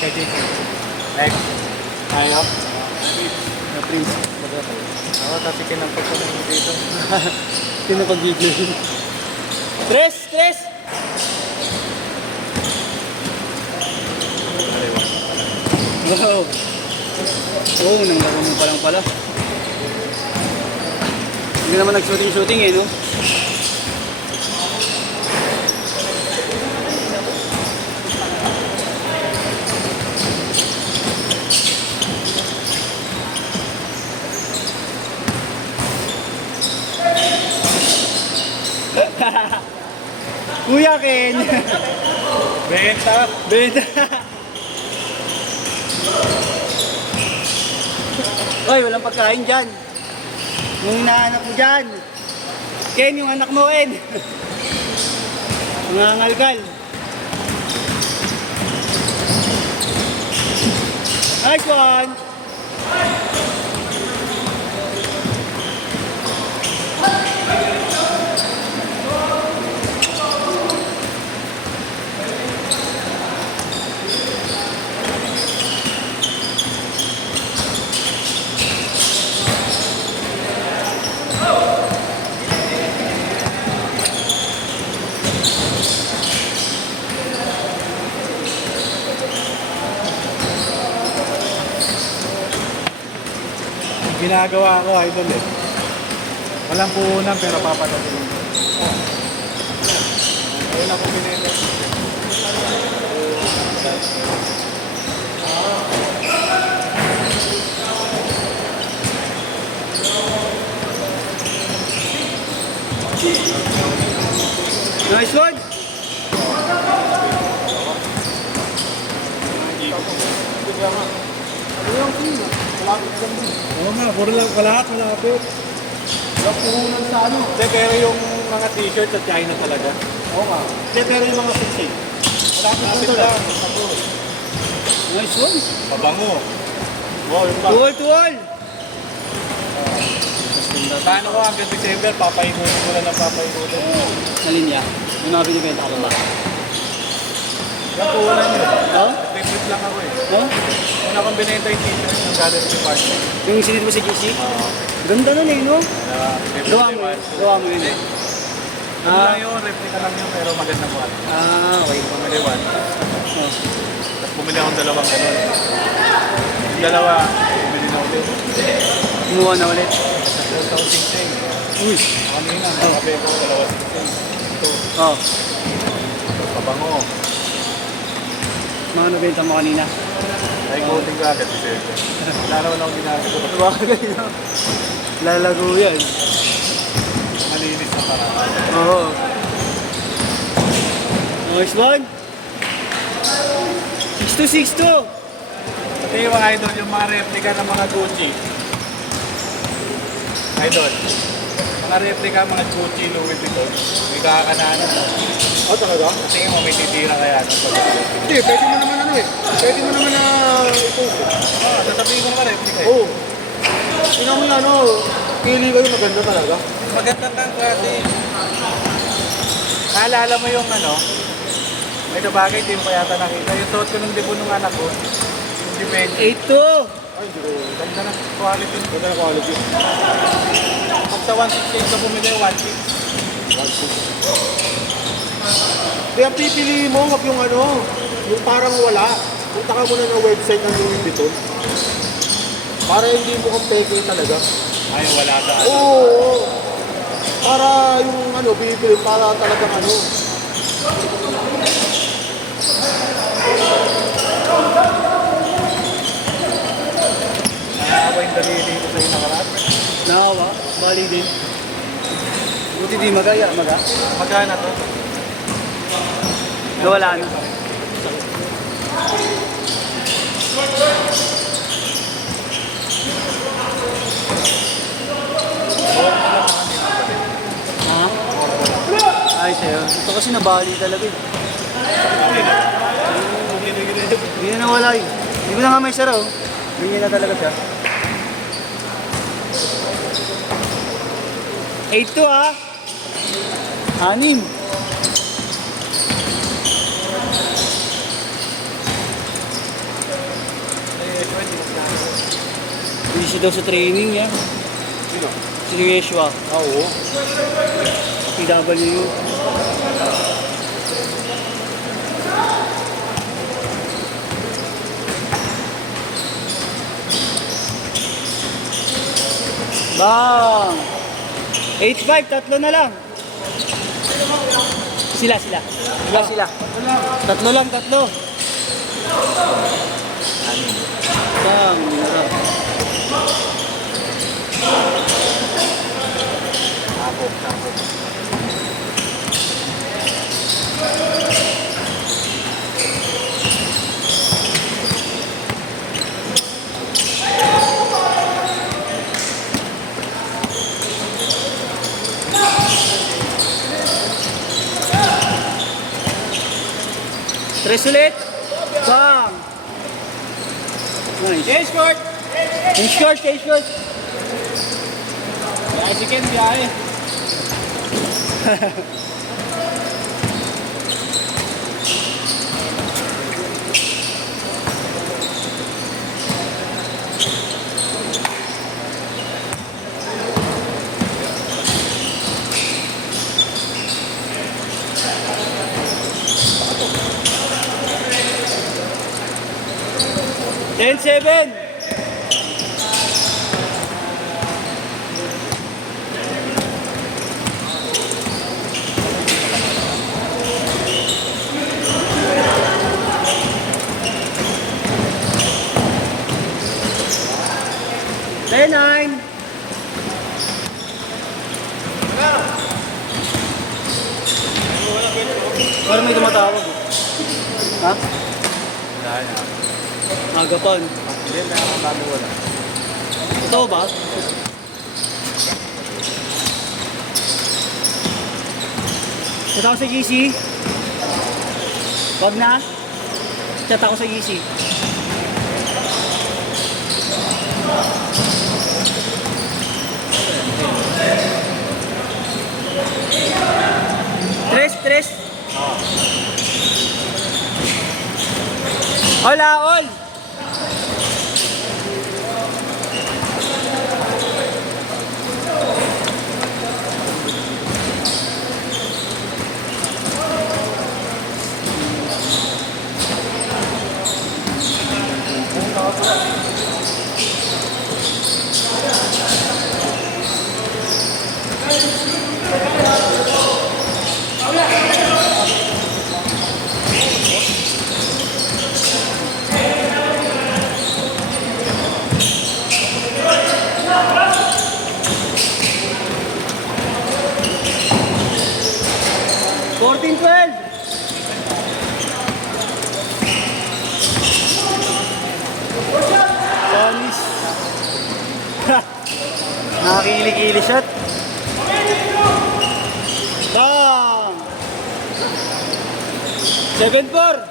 Kasi X. Ayop. Na Prince. Ako, tatikin ang pagpunang mo dito. Pinapag-video yun. Tres! Wow! Oo, nang laro mo pa lang pala. Hindi naman nag-shooting eh, no? Kuya Ken! Benta. Benta! Oy, walang pagkain dyan. Yung naanak mo dyan. Ken, yung anak mo, Ken. Mga ngalkal. Nice one! Ginagawa ko, idol eh. Walang puhunan pero papanoodin mo. Ayun ako pinili. Nice one! Oo nga, puro lang kalahap, malapit. Walang puhunan sa ano. Hindi, pero yung mga t-shirt sa China talaga. Oo nga. Hindi, pero yung mga sisig. Malapit lang. Nice one! Pabango. Wow, yung ba? Tuwal! Paano ko hanggang December, papaikutin ko lang ng papaikutin. Sa linya. Yung mga binibenta ka ba? Yung puhunan yun. Oo? Trip lang ako eh. Oo? Una akong binenta yung t-shirt ng Gallery Department. Yung sinit mo sa GC? Ganda nun eh, no? Gawa mo yun eh. Ano lang yun, replica lang yun, pero maganda mo. Okay. Pumili one. Oh. Tapos bumili akong dalawang ganun. Yung dalawa, bumili na ulit. Kumuha na ulit. Tapos sing-sing. Uy! Kanina, nakabe ko, dalawa sing-sing. Ito, Oh. pabango. Mga nabenta mo kanina. Ay, coating ka agad, December. Wala naman akong ginagawa. Bagay, no? Lalago yan. Malinis na parang. Oo. Nice one! 6-2, 6-2! Pati yung mga idol, yung mga replica ng mga Gucci. Idol, mga replica, mga Gucci, Louis Vuitton. May kakakanaan mo. Oh, talaga? Tingin mo may titira kaya. Hindi, pwede mo naman ano eh. Pwede mo naman na i-post eh. Sasabihin ko naman replica eh. Oo. Tingnan mo yung ano, pili kayo maganda talaga. Maganda kang kasi. Naalala mo yung ano, may bagay din pa yata nakita. Yung suot ko nung debut ng anak ko. Yung Dimension. 8-2! Ay, hindi ko. Ganda ng quality. Ganda ng quality. Pag sa 168 ka bumili, 168. Kaya pipili mo, wag yung ano, yung parang wala. Punta ka muna ng website ng Louis Vuitton. Para hindi mo kang peke talaga. Ay, wala sa ano. Oo. Para yung ano, bibili, para talagang ano. Nakawa yung dalili ko sa'yo nakaraan. Nakawa, bali din. Buti di magaya, maga. Magkana to? Nawala na. Ha? Ay, sa'yo. Ito kasi nabali talaga eh. Hindi na nawala eh. Hindi ko na nga may sara oh. Ganyan na talaga siya. 8-2 ah. 6. Busy daw sa training niya. Sino? Si Yeshua. Oo. PWU. Bang! 8-5, tatlo na lang. Sila. Tatlo lang. Bang! Mura. Tapos. Tres ulit. Bang! Nice. Change court! Change court. Biyahe si Ken, biyahe. Ten, 7. Ten, 9. Parang may tumatawag. Ha? Wala na. Agapan. Hindi, meron akong bago wala. Totoo ba? Chat ako sa GC. Wag na. Chat ako sa GC. Tres. Hola, all! Fourteen, 12. Panis. Nakakili-kili shot. Bang! 7-4.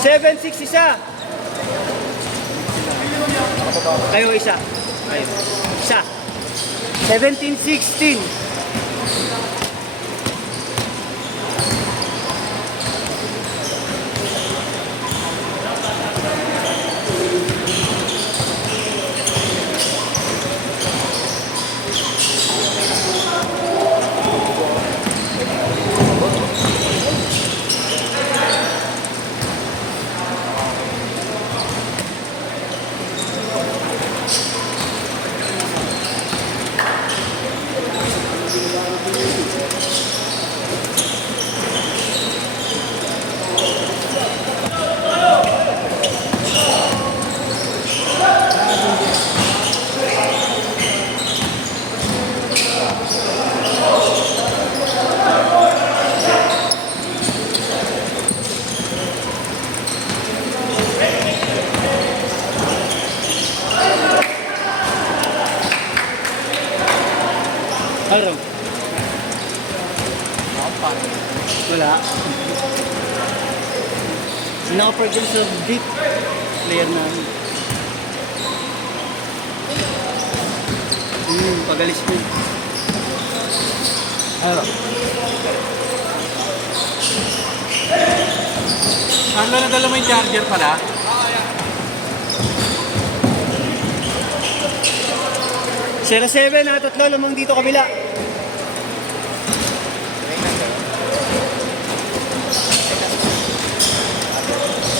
Seven, 6 isa. Kayo isa. Kayo. Isa. 17-16. Araw. Wala. Sinaka-project sa deep player namin. Pagalis mo. Ano? Carlo, nadala mo yung charger pala? Zero 7 ha, tatlo lamang dito kabila.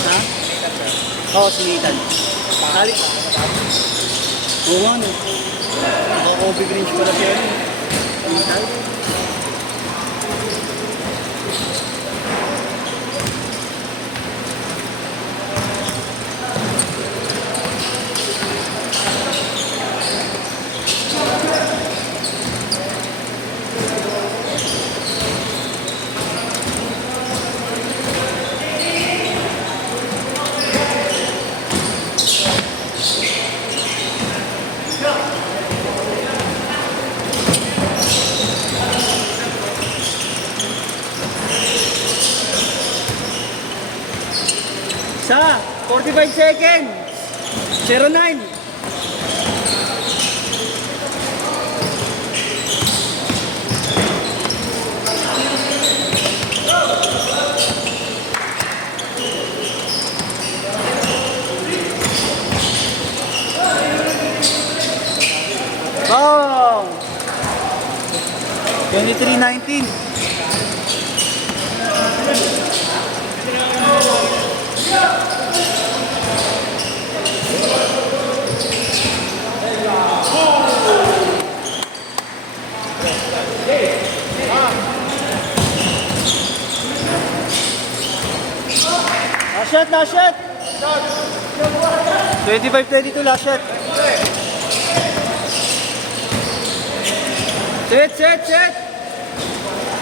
Ha? Oo, sinitan. Kali. Oo nga no. Naka-Kobe Grinch pala siya. Sinitan. Sa 45 seconds. 09. Bang! 23:19. Last shot! 25-22 last shot. Set!